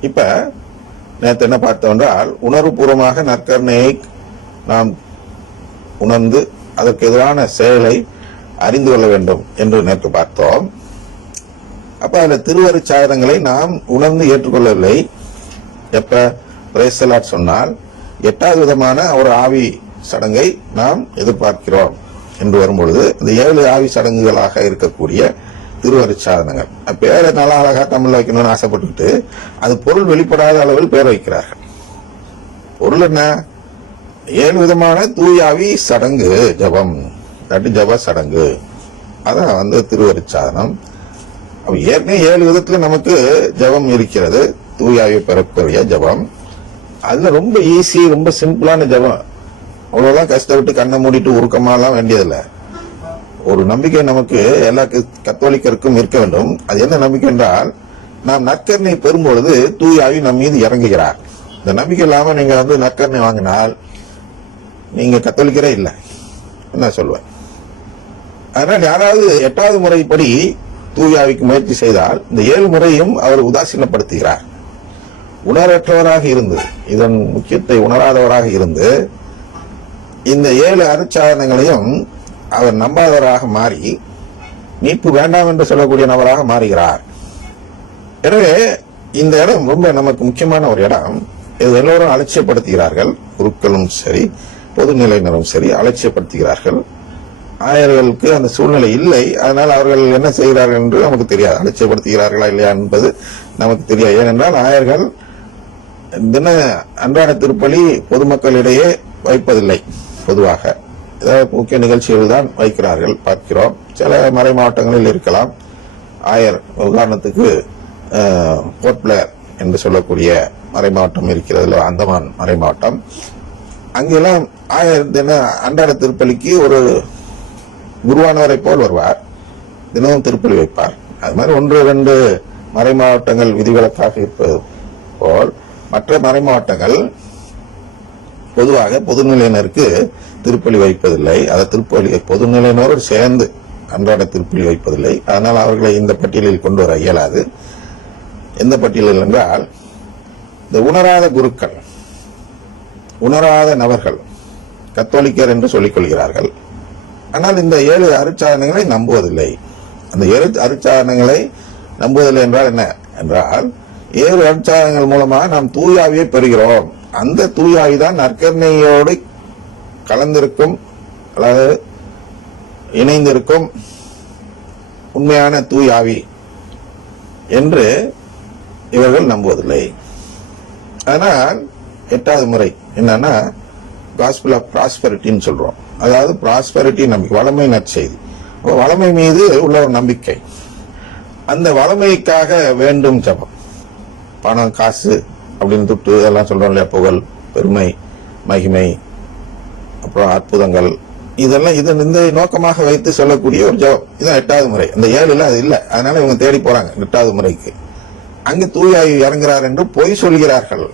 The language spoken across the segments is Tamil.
இப்ப நேற்று என்ன பார்த்தோம் என்றால் உணர்வுபூர்வமாக நற்கருணையை நாம் உணர்ந்து அதற்கு எதிரான செயலை அறிந்து கொள்ள வேண்டும் என்று நேற்று பார்த்தோம். அப்ப அந்த திருவருச்சாதனங்களை நாம் உணர்ந்து ஏற்றுக்கொள்ளவில்லை. எப்ப? பிரேசலாட் சொன்னால் எட்டாவது விதமான ஒரு ஆவி சடங்கை நாம் எதிர்பார்க்கிறோம் என்று வரும்பொழுது இந்த ஏழு ஆவி சடங்குகளாக இருக்கக்கூடிய திருவருச்சாதனங்கள் பேரை நல்லா அழகா தமிழ்ல வைக்கணும்னு ஆசைப்பட்டுக்கிட்டு அது பொருள் வெளிப்படாத அளவில் பேர் வைக்கிறார்கள். பொருள் என்ன? ஏழு விதமான தூயாவி சடங்கு ஜபம். இல்லாட்டி ஜப சடங்கு. அதான் வந்து திருவருச்சாதனம் ஏற்கனவே ஏழு விதத்துல நமக்கு ஜபம் இருக்கிறது. தூயாவி பெறக்கூடிய ஜபம். அதுல ரொம்ப ஈஸி ரொம்ப சிம்பிளான ஜபம். அவ்வளவுதான் கஷ்டப்பட்டு கண்ணை மூடிட்டு உருக்கமாலாம் வேண்டியதில்லை. ஒரு நம்பிக்கை நமக்கு எல்லா கத்தோலிக்கருக்கும் இருக்க வேண்டும். அது என்ன நம்பிக்கை என்றால் நாம் நற்கருணை பெறும்பொழுது தூயாவி நம் மீது இறங்குகிறார். இந்த நம்பிக்கை இல்லாம நீங்க வந்து நற்கருணை வாங்கினால் நீங்க கத்தோலிக்கரே இல்லை. நான் சொல்லுவேன் அதனால் யாராவது எட்டாவது முறைப்படி தூயாவிக்கு முயற்சி செய்தால் இந்த ஏழு முறையும் அவர் உதாசீனப்படுத்துகிறார். உணரற்றவராக இருந்து இதன் முக்கியத்தை உணராதவராக இருந்து இந்த ஏழு அருட்சாதனங்களையும் அவர் நம்பாதவராக மாறி மீட்பு வேண்டாம் என்று சொல்லக்கூடிய நபராக மாறுகிறார். எனவே இந்த இடம் ரொம்ப நமக்கு முக்கியமான ஒரு இடம். இது எல்லோரும் அலட்சியப்படுத்துகிறார்கள். குருக்களும் சரி பொதுநிலையினரும் சரி அலட்சியப்படுத்துகிறார்கள். ஆயர்களுக்கு அந்த சூழ்நிலை இல்லை. அதனால் அவர்கள் என்ன செய்கிறார்கள் என்று நமக்கு தெரியாது. அலட்சியப்படுத்துகிறார்களா இல்லையா என்பது நமக்கு தெரியாது. ஏனென்றால் ஆயர்கள் தின அன்றாட திருப்பலி பொதுமக்களிடையே வைப்பதில்லை பொதுவாக. முக்கிய நிகழ்ச்சிகள் தான் வைக்கிறார்கள் பார்க்கிறோம். சில மறை மாவட்டங்களில் இருக்கலாம். ஆயர் உதாரணத்துக்கு அஹ், போர்ட் பிளேயர் என்று சொல்லக்கூடிய மறை மாவட்டம் இருக்கிறதுல அந்தமான் மறை மாவட்டம். அங்கெல்லாம் ஆயர் தின அன்றாட திருப்பலிக்கு ஒரு குருவானவரை போல் வருவார். தினமும் திருப்பலி வைப்பார். அது மாதிரி ஒன்று ரெண்டு மறை மாவட்டங்கள் விதிவிலக்காக இருப்பது போல். மற்ற மறை மாவட்டங்கள் பொதுவாக பொதுநிலையினருக்கு திருப்பலி வைப்பதில்லை. அதை திருப்பலி பொதுநிலையினரோடு சேர்ந்து அன்றாட திருப்பலி வைப்பதில்லை. அதனால் அவர்களை இந்த பட்டியலில் கொண்டு வர இயலாது. எந்த பட்டியலில் என்றால் இந்த உணராத குருக்கள் உணராத நபர்கள் கத்தோலிக்கர் என்று சொல்லிக் கொள்கிறார்கள். ஆனால் இந்த ஏழு அருட்சாதனங்களை நம்புவதில்லை. அந்த ஏழு அருட்சாதனங்களை நம்புவதில்லை என்றால் என்ன? என்றால் ஏழு அருட்சாதனங்கள் மூலமாக நாம் தூயாவியை பெறுகிறோம். அந்த தூயாவி தான் நற்கர்ணையோடு கலந்திருக்கும் அல்லது இணைந்திருக்கும் உண்மையான தூயாவி என்று இவர்கள் நம்புவதில்லை. அதனால் எட்டாவது முறை என்னன்னா காஸ்பிள் ஆஃப் ப்ராஸ்பரிட்டின்னு சொல்றோம். அதாவது ப்ராஸ்பரிட்டி நம்பிக்கை வளமை நற்செய்தி. வளமை மீது உள்ள ஒரு நம்பிக்கை. அந்த வளமைக்காக வேண்டும் ஜபம். பணம் காசு அப்படின்னு துட்டு இதெல்லாம் சொல்றோம் இல்லையா? புகழ் பெருமை மகிமை அப்புறம் அற்புதங்கள். இதெல்லாம் இதன் இந்த நோக்கமாக வைத்து சொல்லக்கூடிய ஒரு ஜபம் இதான் எட்டாவது முறை. அந்த ஏழுல அது இல்லை. அதனால இவங்க தேடி போறாங்க எட்டாவது முறைக்கு. அங்கு தூயாயு இறங்குறார் என்று பொய் சொல்கிறார்கள்.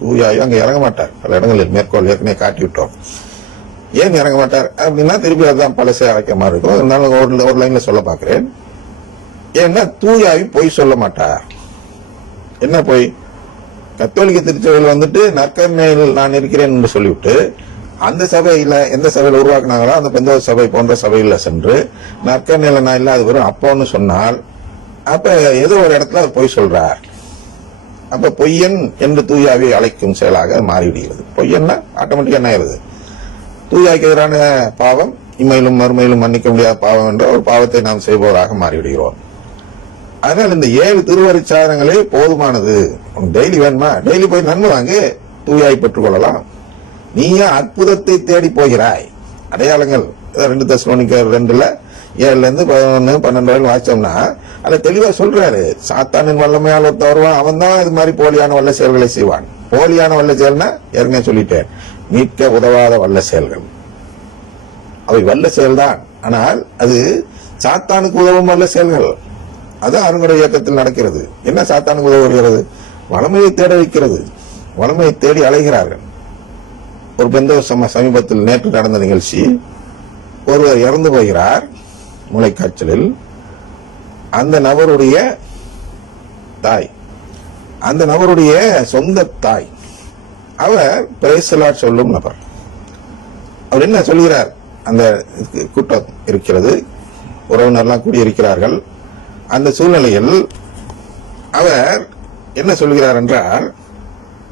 தூயாயு அங்க இறங்க மாட்டார். பல இடங்களில் மேற்கோள் ஏற்கனவே காட்டி விட்டோம் ஏன் இறங்க மாட்டார்? அப்படின்னா திருப்பி அதுதான் பழசே அழைக்க மாதிரி இருக்கும். இருந்தாலும் ஒரு ஒரு லைன்ல சொல்ல பார்க்கிறேன். ஏன்னா தூயாவி பொய் சொல்ல மாட்டார். என்ன பொய்? கத்தோலிக்க திருச்சபையில் வந்துட்டு நற்கர்மையில் நான் இருக்கிறேன் என்று சொல்லிவிட்டு அந்த சபையில எந்த சபையில உருவாக்குனாங்களோ அந்த பெந்த சபை போன்ற சபையில சென்று நற்கருணையில நான் இல்லாத வெறும் அப்போன்னு சொன்னால் அப்ப ஏதோ ஒரு இடத்துல அவர் பொய் சொல்றார். அப்ப பொய்யன் என்று தூயாவை அழைக்கும் செயலாக மாறிவிடுகிறது. பொய்யன்னா ஆட்டோமேட்டிக்கா என்ன ஆயிருது தூயாய்க்கு எதிரான பாவம் இம்மையிலும் மறுமையிலும் மன்னிக்க முடியாத பாவம் என்ற ஒரு பாவத்தை நாம் செய்பவராக மாறிவிடுகிறோம். அதனால் இந்த ஏழு திருவருச்சாதனங்களே போதுமானது. டெய்லி வேணுமா? டெய்லி போய் நன்மை வாங்கி. தூயாய் பெற்றுக்கொள்ளலாம் நீயே அற்புதத்தை தேடி போகிறாய். அடையாளங்கள் ரெண்டு தசுவனிக்கர் ரெண்டுல ஏழுல இருந்து பதினொன்னு பன்னெண்டு வரையில் வாசிச்சோம்னா அதில் தெளிவா சொல்றாரு. சாத்தானின் வல்லமையால் ஒருத்த அவன் தான் இது மாதிரி போலியான வல்ல செயல்களை செய்வான். போலியான வல்ல செயல்னா ஏற்கனவே சொல்லிட்டேன் மீட்க உதவாத வல்ல செயல்கள். அவை வல்ல செயல்தான். ஆனால் அது சாத்தானுக்கு உதவும் வல்ல செயல்கள். அது அருங்கடை இயக்கத்தில் நடக்கிறது. என்ன சாத்தானுக்கு உதவுகிறது? வளமையை தேட வைக்கிறது. வளமையை தேடி அலைகிறார்கள். ஒரு பெந்த சமீபத்தில் நேற்று நடந்த நிகழ்ச்சி. ஒருவர் இறந்து போகிறார் மூளைக்காய்ச்சலில். அந்த நபருடைய தாய் அந்த நபருடைய சொந்த தாய் அவர் பிரேசலா சொல்லும் நபர். அவர் என்ன சொல்கிறார்? அந்த கூட்டம் இருக்கிறது உறவினர்லாம் கூடியிருக்கிறார்கள். அந்த சூழ்நிலையில் அவர் என்ன சொல்கிறார் என்றால்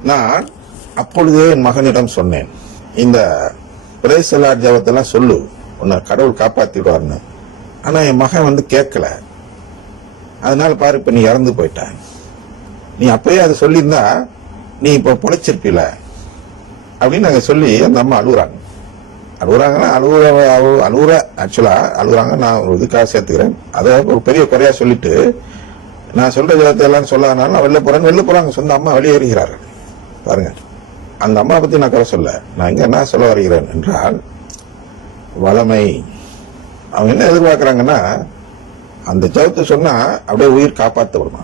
நான் அப்பொழுதே என் மகனிடம் சொன்னேன் இந்த பிரேசலாட் ஜபத்தெல்லாம் சொல்லு உன்னை கடவுள் காப்பாத்திடுவார்னு. ஆனா என் மகன் வந்து கேட்கல. அதனால பாரு இப்ப நீ இறந்து போயிட்டான் நீ அப்பயே அதை சொல்லியிருந்தா நீ இப்ப பொழைச்சிருப்பில? அப்படின்னு நாங்கள் சொல்லி அந்த அம்மா அழுகுறாங்க. அழுகுறாங்கன்னா அழுகுற அழு- அழுகுற ஆக்சுவலா அழுகுறாங்க. நான் ஒரு இதுக்காக சேர்த்துக்கிறேன். அதை ஒரு பெரிய குறையா சொல்லிட்டு நான் சொல்ற ஜெபத்தை எல்லாம் சொல்லாதனால நான் வெளில போறேன் வெளில போறாங்க. சொந்த அம்மா வெளியேறுகிறார்கள். பாருங்க. அந்த அம்மா பத்தி நான் குறை சொல்ல. நான் இங்க என்ன சொல்ல வருகிறேன் என்றால் வளமை. அவங்க என்ன எதிர்பார்க்குறாங்கன்னா அந்த ஜவுத்து சொன்னா அப்படியே உயிர் காப்பாற்ற விடுமா?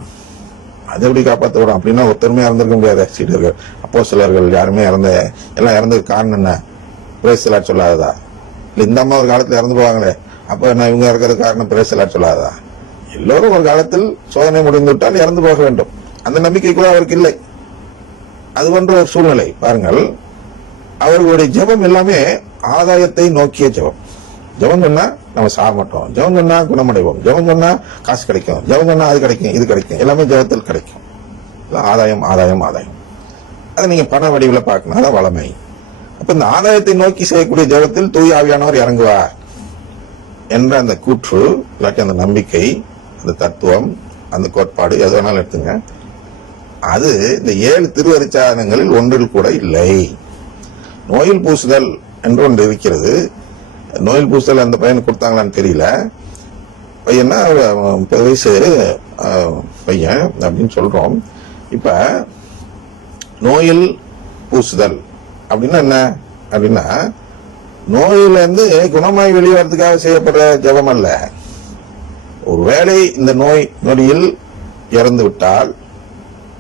அது எப்படி காப்பாத்த விடும்? அப்படின்னா ஒருத்தருமே இறந்துருக்க முடியாது சீடர்கள். அப்போ சிலர்கள் யாருமே இறந்த எல்லாம் இறந்ததுக்கு காரணம் என்ன? பிரேசலாட் சொல்லாததா? இல்லை இந்த அம்மா ஒரு காலத்தில் இறந்து போவாங்களே அப்போ நான் இவங்க இருக்கிறது காரணம் பிரேசலாட் சொல்லாததா? எல்லோரும் ஒரு காலத்தில் சோதனை முடிந்து விட்டால் இறந்து போக வேண்டும். அந்த நம்பிக்கை கூட அவருக்கு இல்லை. அது போன்ற ஒரு சூழ்நிலை பாருங்கள். அவர்களுடைய ஜெபம் எல்லாமே ஆதாயத்தை நோக்கிய ஜெபம். ஜெபம் சொன்னா நம்ம சாக மாட்டோம் ஜெபம் சொன்னா குணமடைவோம். ஜெபம் சொன்னா காசு கிடைக்கும். ஜெபம் சொன்னா அது கிடைக்கும் இது கிடைக்கும். எல்லாமே ஜெபத்தில் கிடைக்கும். ஆதாயம் ஆதாயம் ஆதாயம். அதை நீங்க பண வடிவில் பார்க்கணும். அதான் வளமை. அப்ப இந்த ஆதாயத்தை நோக்கி செய்யக்கூடிய ஜெபத்தில் தூய் ஆவியானவர் இறங்குவார் என்ற அந்த கூற்று இல்லாட்டி அந்த நம்பிக்கை அந்த தத்துவம் அந்த கோட்பாடு எது வேணாலும் எடுத்துங்க. அது இந்த ஏழு திருவரிச்சாதனங்களில் ஒன்றில் கூட இல்லை. நோயில் பூசுதல் என்று ஒன்று இருக்கிறது. நோயில் பூசுதல் அந்த பையனுக்கு கொடுத்தாங்களான்னு தெரியல. பையன்னா முப்பது வயசு பையன் அப்படின்னு சொல்றோம். இப்ப நோயில் பூசுதல் அப்படின்னா என்ன? அப்படின்னா நோயிலேருந்து குணமாய் வெளிவரத்துக்காக செய்யப்படுற ஜெபம் அல்ல. ஒருவேளை இந்த நோய் நொடியில் இறந்து விட்டால்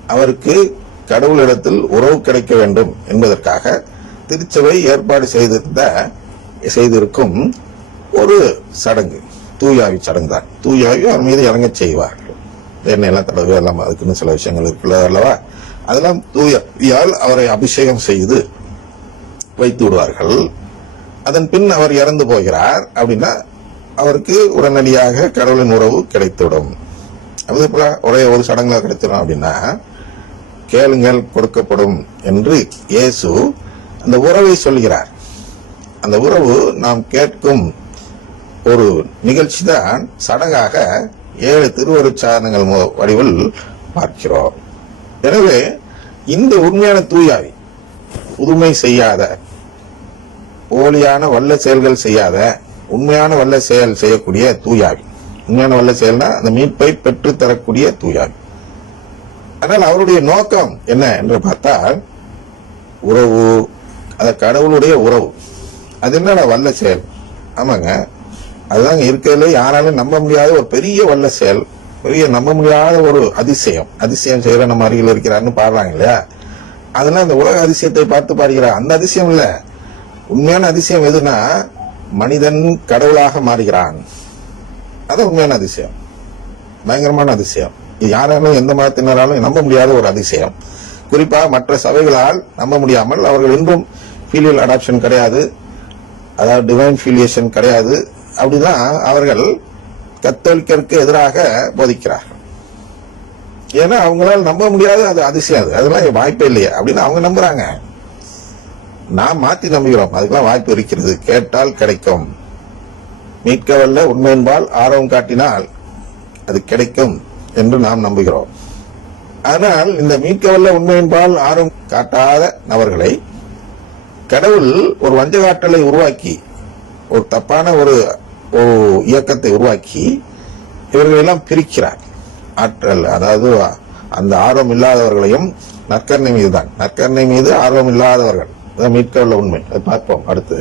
அவருக்கு கடவுளிடத்தில் உறவு கிடைக்க வேண்டும் என்பதற்காக திருச்சபை ஏற்பாடு செய்திருந்த செய்திருக்கும் ஒரு சடங்கு. தூயாவி சடங்கு தான் தூயாவி அவர் மீது இறங்கச் செய்வார்கள் எண்ணெயெல்லாம் தடவை எல்லாம் அதுக்குன்னு சில விஷயங்கள் இருக்குல்ல அல்லவா? அதெல்லாம் தூயாவியால் அவரை அபிஷேகம் செய்து வைத்து விடுவார்கள். அதன் பின் அவர் இறந்து போகிறார். அப்படின்னா அவருக்கு உடனடியாக கடவுளின் உறவு கிடைத்துவிடும். அது போல ஒரே ஒரு சடங்குல கிடைத்திடும் அப்படின்னா கேளுங்கள் கொடுக்கப்படும் என்று இயேசு அந்த உறவை சொல்கிறார். அந்த உறவு நாம் கேட்கும் ஒரு நிகழ்ச்சி தான் சடங்காக ஏழு திருவருட்சாதனங்கள் மு- வடிவில் பார்க்கிறோம். எனவே இந்த உண்மையான தூயாவி புதுமை செய்யாத போலியான வல்ல செயல்கள் செய்யாத உண்மையான வல்ல செயல் செய்யக்கூடிய தூயாவி. உண்மையான வல்ல செயல்னா அந்த மீட்பை பெற்று தரக்கூடிய தூயாவி. ஆனால் அவருடைய நோக்கம் என்ன என்று பார்த்தால் உறவு அந்த கடவுளுடைய உறவு. அது என்னடா வல்ல செயல்? ஆமாங்க. அதுதாங்க இருக்கிறதுல யாராலும் நம்ப முடியாத ஒரு பெரிய வல்ல செயல் பெரிய நம்ப முடியாத ஒரு அதிசயம். அதிசயம் செய்யற நம்ம அருகில் இருக்கிறான்னு பாடுறாங்க இல்லையா? அதெல்லாம் இந்த உலக அதிசயத்தை பார்த்து பாடுகிறார். அந்த அதிசயம் இல்ல. உண்மையான அதிசயம் எதுனா மனிதன் கடவுளாக மாறுகிறான். அது உண்மையான அதிசயம். பயங்கரமான அதிசயம். யாராலும் எந்த மதத்தினராலும் நம்ப முடியாத ஒரு அதிசயம். குறிப்பாக மற்ற சபைகளால் நம்ப முடியாமல் அவர்கள் இன்றும் ஃபீலியல் அடாப்ஷன் கிடையாது. அதாவது டிவைன் ஃபீலியேஷன் கிடையாது. அப்படிதான் அவர்கள் கத்தோலிக்கருக்கு எதிராக போதிக்கிறார்கள். ஏன்னா அவங்களால் நம்ப முடியாது அது அதிசயம் அது. அதெல்லாம் வாய்ப்பே இல்லையே. அப்படின்னு அவங்க நம்புறாங்க. நாம் மாத்தி நம்புகிறோம். அதுக்கெல்லாம் வாய்ப்பு இருக்கிறது. கேட்டால் கிடைக்கும். மீட்கவல்ல உண்மையின்பால் ஆர்வம் காட்டினால் அது கிடைக்கும். என்று நாம் நம்புகிறோம். ஆனால் இந்த மீட்கவல்ல உண்மையின்பால் ஆர்வம் காட்டாத நபர்களை கடவுள் ஒரு வஞ்சகாட்டலை உருவாக்கி ஒரு தப்பான ஒரு இயக்கத்தை உருவாக்கி இவர்களெல்லாம் பிரிக்கிறார். ஆற்றல் அதாவது அந்த ஆர்வம் இல்லாதவர்களையும் நற்கருணை மீதுதான். நற்கருணை மீது ஆர்வம் இல்லாதவர்கள். அதான் மீட்கவல்ல உண்மை. பார்ப்போம். அடுத்து